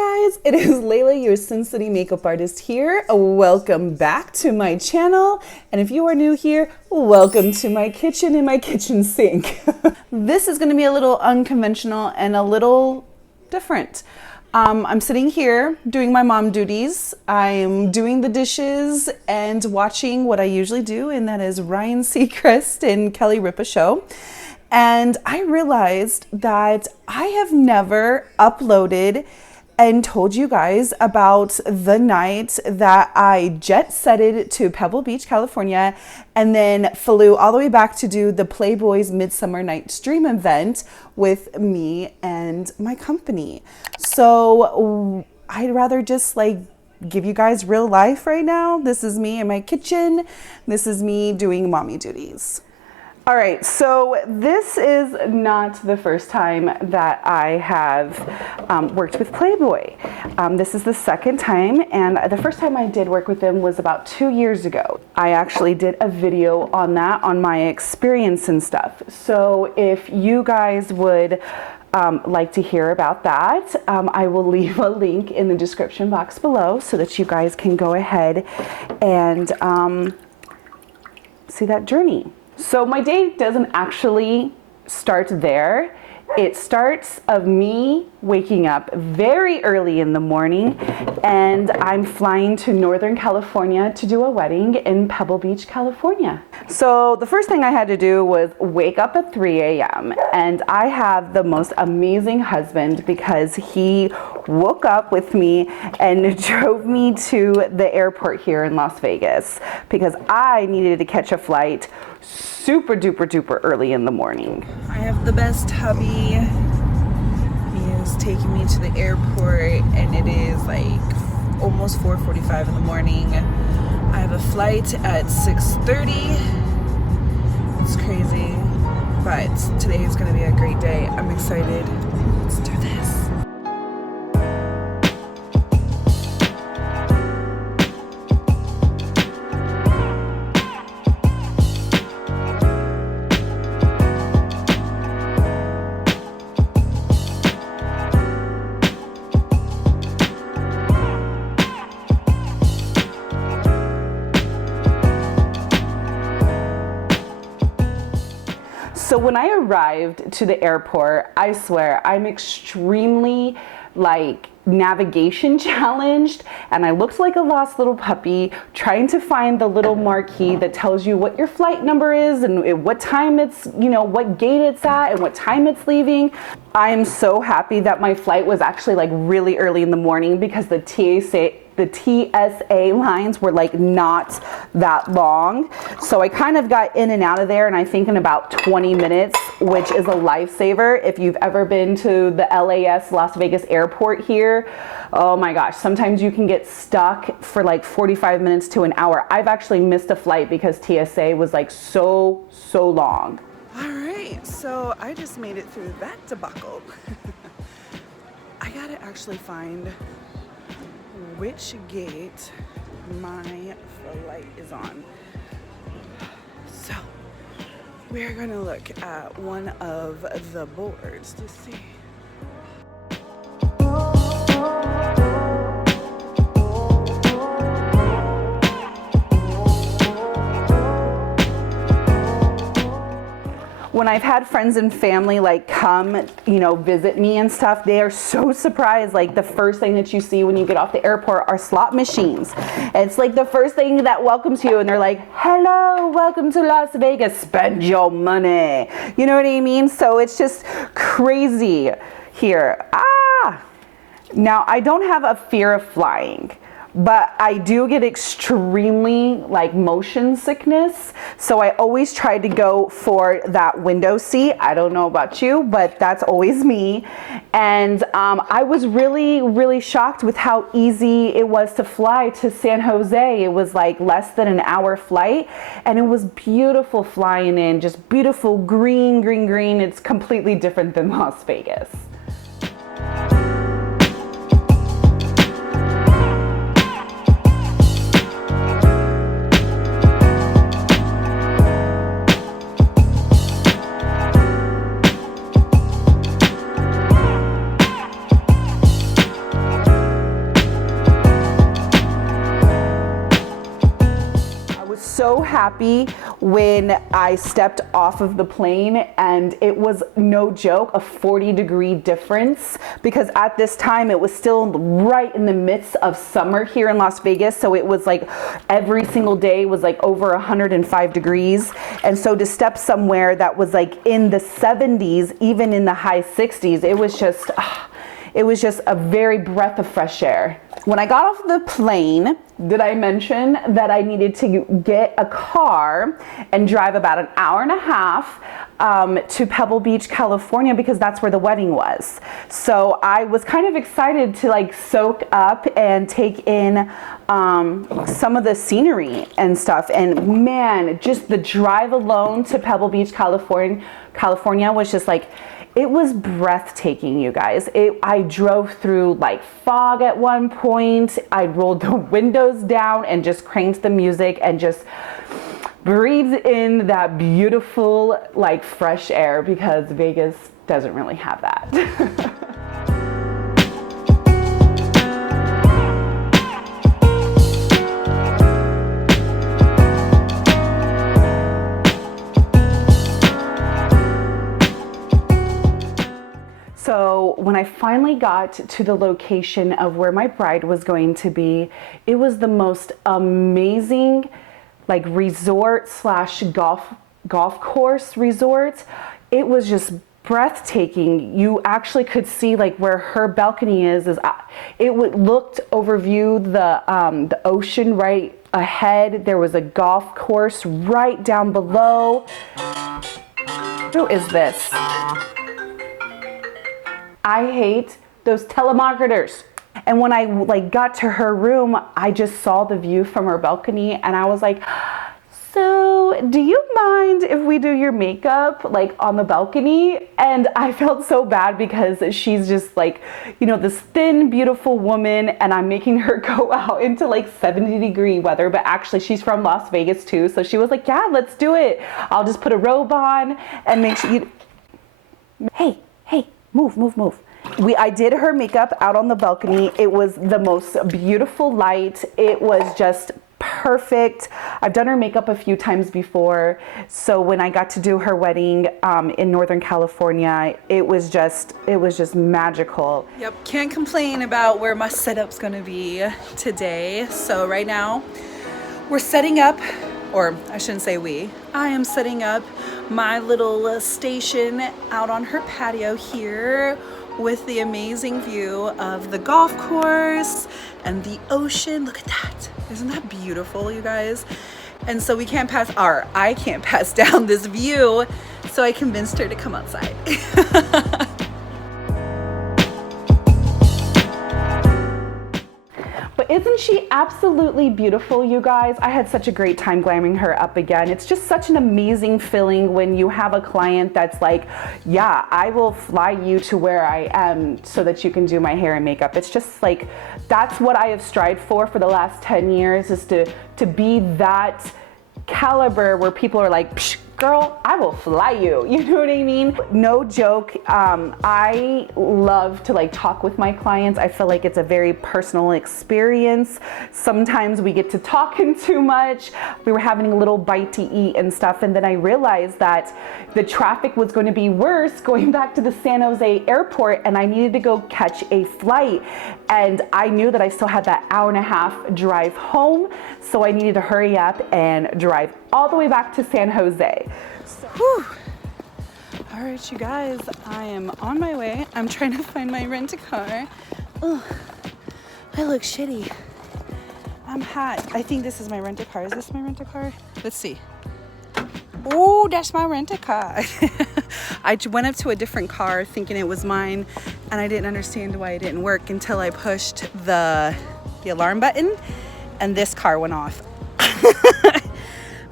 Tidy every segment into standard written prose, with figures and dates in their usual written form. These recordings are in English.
guys, it is Layla, your Sin City makeup artist here. Welcome back to my channel. And if you are new here, welcome to my kitchen and my kitchen sink. This is gonna be a little unconventional and a little different. I'm sitting here doing my mom duties. I'm doing the dishes and watching what I usually do, and that is Ryan Seacrest and Kelly Ripa show. And I realized that I have never uploaded and told you guys about the night that I jet-setted to Pebble Beach, California, and then flew all the way back to do the Playboy's Midsummer Night Stream event with me and my company. So I'd rather just give you guys real life right now. This is me in my kitchen. This is me doing mommy duties. All right, so this is not the first time that I have worked with Playboy. This is the second time, and the first time I did work with them was about 2 years ago. I actually did a video on that, on my experience and stuff. So if you guys would like to hear about that, I will leave a link in the description box below so that you guys can go ahead and see that journey. So my day doesn't actually start there. It starts of me waking up very early in the morning, and I'm flying to Northern California to do a wedding in Pebble Beach, California. So the first thing I had to do was wake up at 3 a.m. and I have the most amazing husband because he woke up with me and drove me to the airport here in Las Vegas because I needed to catch a flight super duper early in the morning. I have the best hubby. He is taking me to the airport and it is like almost 4:45 in the morning. I have a flight at 6:30. It's crazy, but today is going to be a great day. I'm excited. Let's do this. So when I arrived to the airport, I swear I'm extremely navigation challenged, and I looked like a lost little puppy trying to find the little marquee that tells you what your flight number is and what time it's, what gate it's at and what time it's leaving. I am so happy that my flight was actually really early in the morning because the TSA lines were not that long. So I kind of got in and out of there, and I think in about 20 minutes, which is a lifesaver. If you've ever been to the LAS Las Vegas airport here, oh my gosh, sometimes you can get stuck for 45 minutes to an hour. I've actually missed a flight because TSA was so long. All right, so I just made it through that debacle. I gotta actually find which gate my flight is on. So we're gonna look at one of the boards to see. When I've had friends and family come, visit me and stuff, they are so surprised. The first thing that you see when you get off the airport are slot machines. It's the first thing that welcomes you, and they're like, hello, welcome to Las Vegas, spend your money. You know what I mean? So it's just crazy here. Now I don't have a fear of flying, but I do get extremely motion sickness. So I always try to go for that window seat. I don't know about you, but that's always me. And I was really shocked with how easy it was to fly to San Jose. It was less than an hour flight, and it was beautiful flying in, just beautiful green. It's completely different than Las Vegas. so happy when I stepped off of the plane, and it was no joke, a 40-degree difference, because at this time it was still right in the midst of summer here in Las Vegas. So it was like every single day was like over 105 degrees. And so to step somewhere that was like in the 70s, even in the high 60s, it was just a very breath of fresh air. When I got off the plane, did I mention that I needed to get a car and drive about an hour and a half to Pebble Beach, California, because that's where the wedding was. So I was kind of excited to like soak up and take in some of the scenery and stuff. And man, just the drive alone to Pebble Beach, California was just like, it was breathtaking, you guys. I drove through like fog at one point. I rolled the windows down and just cranked the music and just breathed in that beautiful like fresh air, because Vegas doesn't really have that. So when I finally got to the location of where my bride was going to be, it was the most amazing like resort slash golf course resort. It was just breathtaking. You actually could see like where her balcony is it looked overview the ocean right ahead. There was a golf course right down below. Who is this? I hate those telemarketers. And when I like got to her room, I just saw the view from her balcony, and I was like, so do you mind if we do your makeup like on the balcony? And I felt so bad because she's just like, you know, this thin, beautiful woman, and I'm making her go out into like 70-degree weather, but actually she's from Las Vegas too. So she was like, yeah, let's do it. I'll just put a robe on and make sure you, hey, move. I did her makeup out on the balcony. It was the most beautiful light. It was just perfect. I've done her makeup a few times before. So when I got to do her wedding in Northern California, it was just magical. Yep, can't complain about where my setup's gonna be today. So right now we're setting up, or I shouldn't say I am setting up my little station out on her patio here with the amazing view of the golf course and the ocean. Look at that. Isn't that beautiful, you guys? And so I can't pass down this view, so I convinced her to come outside. But isn't she absolutely beautiful, you guys? I had such a great time glamming her up again. It's just such an amazing feeling when you have a client that's like, yeah, I will fly you to where I am so that you can do my hair and makeup. It's just like, that's what I have strived for the last 10 years, is to be that caliber where people are like, psh, girl, I will fly you. You know what I mean? No joke. I love to like talk with my clients. I feel like it's a very personal experience. Sometimes we get to talking too much. We were having a little bite to eat and stuff, and then I realized that the traffic was going to be worse going back to the San Jose airport, and I needed to go catch a flight. And I knew that I still had that hour and a half drive home, so I needed to hurry up and drive all the way back to San Jose. Whew. All right, you guys, I am on my way. I'm trying to find my rent-a-car. Oh, I look shitty. I'm hot. I think this is my rent-a-car. Is this my rent-a-car? Let's see. Oh, that's my rent-a-car. I went up to a different car thinking it was mine, and I didn't understand why it didn't work until I pushed the alarm button, and this car went off.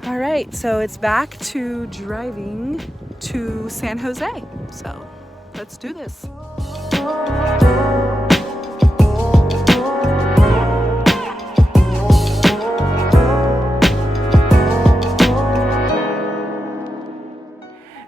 All right, so it's back to driving to San Jose. So let's do this.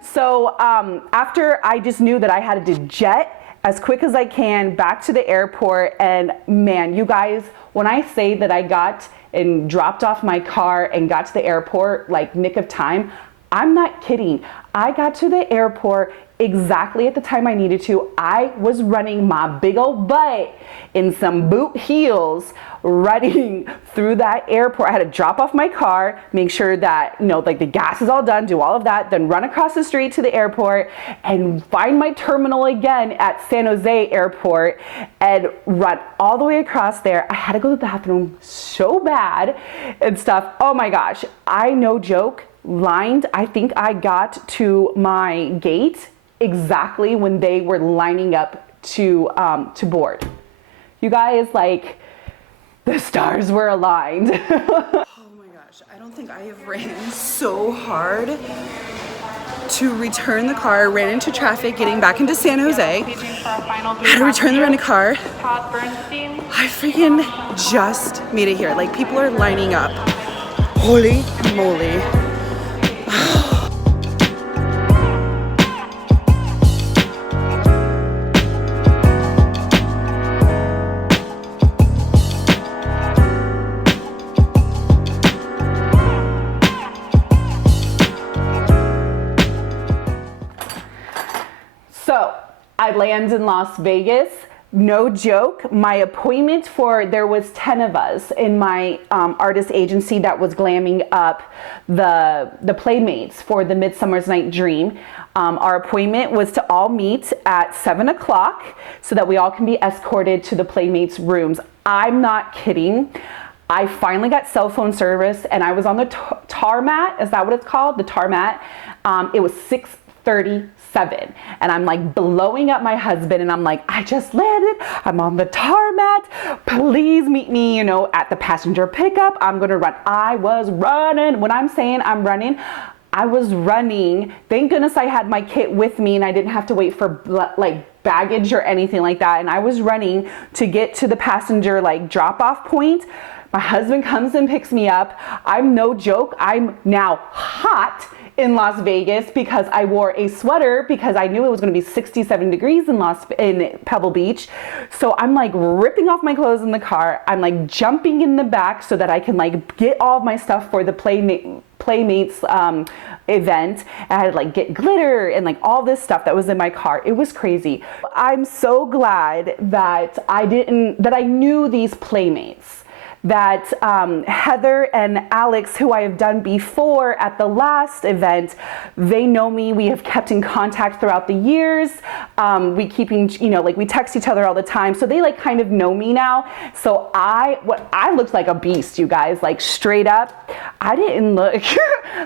So after I just knew that I had to jet as quick as I can back to the airport. And man, you guys, when I say that I got and dropped off my car and got to the airport like nick of time, I'm not kidding. I got to the airport exactly at the time I needed to. I was running my big old butt in some boot heels, running through that airport. I had to drop off my car, make sure that, you know, like the gas is all done, do all of that, then run across the street to the airport and find my terminal again at San Jose Airport and run all the way across there. I had to go to the bathroom so bad and stuff. Oh my gosh, I no joke, lined. I think I got to my gate exactly when they were lining up to board. You guys, like, the stars were aligned. Oh my gosh, I don't think I have ran so hard to return the car. Ran into traffic getting back into San Jose. Had to return the rented car. I freaking just made it here. Like, people are lining up. Holy moly. So I land in Las Vegas. No joke, my appointment there was 10 of us in my artist agency that was glamming up the Playmates for the Midsummer's Night Dream. Our appointment was to all meet at 7 o'clock so that we all can be escorted to the Playmates rooms. I'm not kidding. I finally got cell phone service and I was on the tarmac. Is that what it's called? The tarmac. It was 6:37 and I'm like blowing up my husband and I'm like, I just landed, I'm on the tarmac, please meet me, you know, at the passenger pickup. I'm gonna run. I was running. When I'm saying I'm running, I was running. Thank goodness I had my kit with me and I didn't have to wait for like baggage or anything like that. And I was running to get to the passenger like drop off point. My husband comes and picks me up. I'm no joke, I'm now hot in Las Vegas because I wore a sweater because I knew it was going to be 67 degrees in Pebble Beach. So I'm like ripping off my clothes in the car. I'm like jumping in the back so that I can like get all of my stuff for the Playmates event. I had to like get glitter and like all this stuff that was in my car. It was crazy. I'm so glad that I knew these Playmates. That Heather and Alex, who I have done before at the last event, they know me. We have kept in contact throughout the years. We text each other all the time. So they like kind of know me now. So I looked like a beast, you guys, like straight up. I didn't look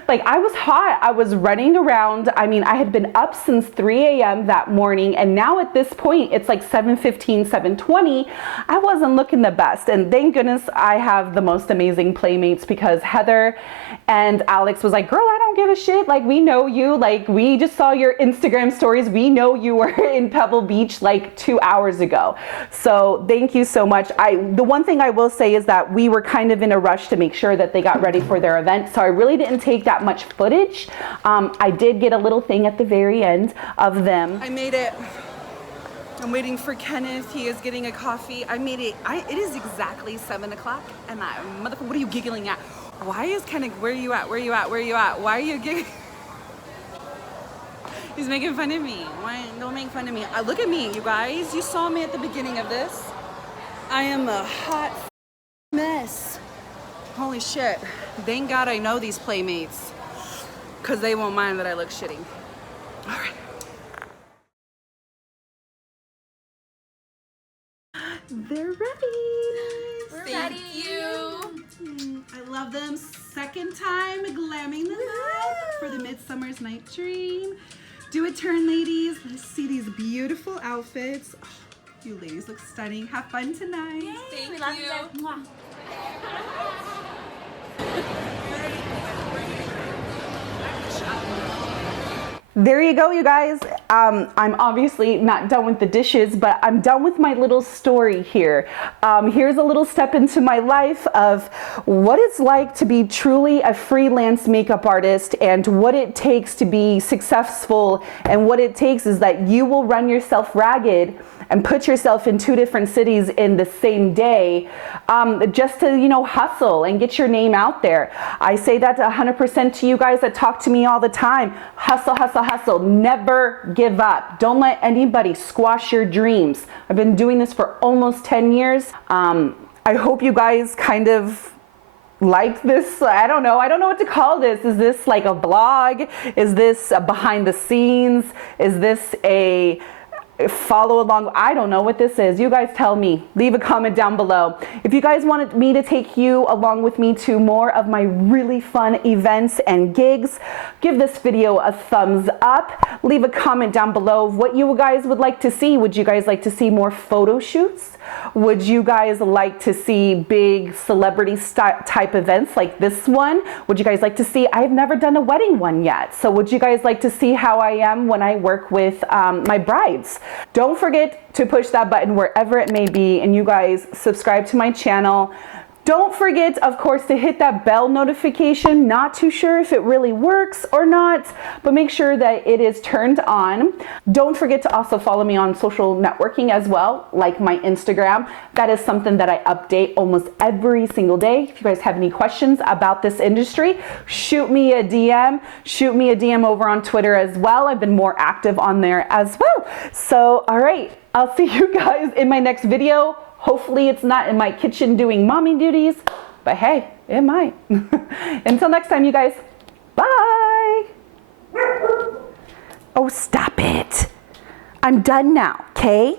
like I was hot. I was running around. I mean, I had been up since 3 a.m. that morning. And now at this point, it's like 7:15, 7:20. I wasn't looking the best. And thank goodness I have the most amazing Playmates because Heather and Alex was like, girl, I don't give a shit. Like, we know you. Like, we just saw your Instagram stories. We know you were in Pebble Beach like 2 hours ago. So thank you so much. The one thing I will say is that we were kind of in a rush to make sure that they got ready for their event. So I really didn't take that much footage. I did get a little thing at the very end of them. I made it. I'm waiting for Kenneth. He is getting a coffee. I made it. It is exactly 7 o'clock. And what are you giggling at? Why is Kenneth? Where are you at? Where are you at? Where are you at? Why are you giggling? He's making fun of me. Why? Don't make fun of me. Look at me, you guys. You saw me at the beginning of this. I am a hot mess. Holy shit. Thank God I know these Playmates. Because they won't mind that I look shitty. All right. They're ready. Thank you. I love them. Second time glamming them up for the Midsummer's Night Dream. Do a turn, ladies. Let's see these beautiful outfits. Oh, you ladies look stunning. Have fun tonight. Yay. Thank you. Love you guys. Mwah. There you go, you guys. I'm obviously not done with the dishes, but I'm done with my little story here. Here's a little step into my life of what it's like to be truly a freelance makeup artist and what it takes to be successful. And what it takes is that you will run yourself ragged and put yourself in 2 different cities in the same day, just to, you know, hustle and get your name out there. I say that 100% to you guys that talk to me all the time. Hustle, hustle, hustle. Never give up. Don't let anybody squash your dreams. I've been doing this for almost 10 years. I hope you guys kind of like this. I don't know what to call this. Is this like a vlog? Is this a behind the scenes? Is this a follow along? I don't know what this is. You guys tell me. Leave a comment down below. If you guys wanted me to take you along with me to more of my really fun events and gigs, give this video a thumbs up. Leave a comment down below of what you guys would like to see. Would you guys like to see more photo shoots? Would you guys like to see big celebrity type events like this one? Would you guys like to see, I've never done a wedding one yet. So would you guys like to see how I am when I work with my brides? Don't forget to push that button wherever it may be, and you guys subscribe to my channel. Don't forget, of course, to hit that bell notification. Not too sure if it really works or not, but make sure that it is turned on. Don't forget to also follow me on social networking as well, like my Instagram. That is something that I update almost every single day. If you guys have any questions about this industry, shoot me a DM. Shoot me a DM over on Twitter as well. I've been more active on there as well. So, all right, I'll see you guys in my next video. Hopefully it's not in my kitchen doing mommy duties, but hey, it might. Until next time, you guys, bye. Oh, stop it. I'm done now, okay?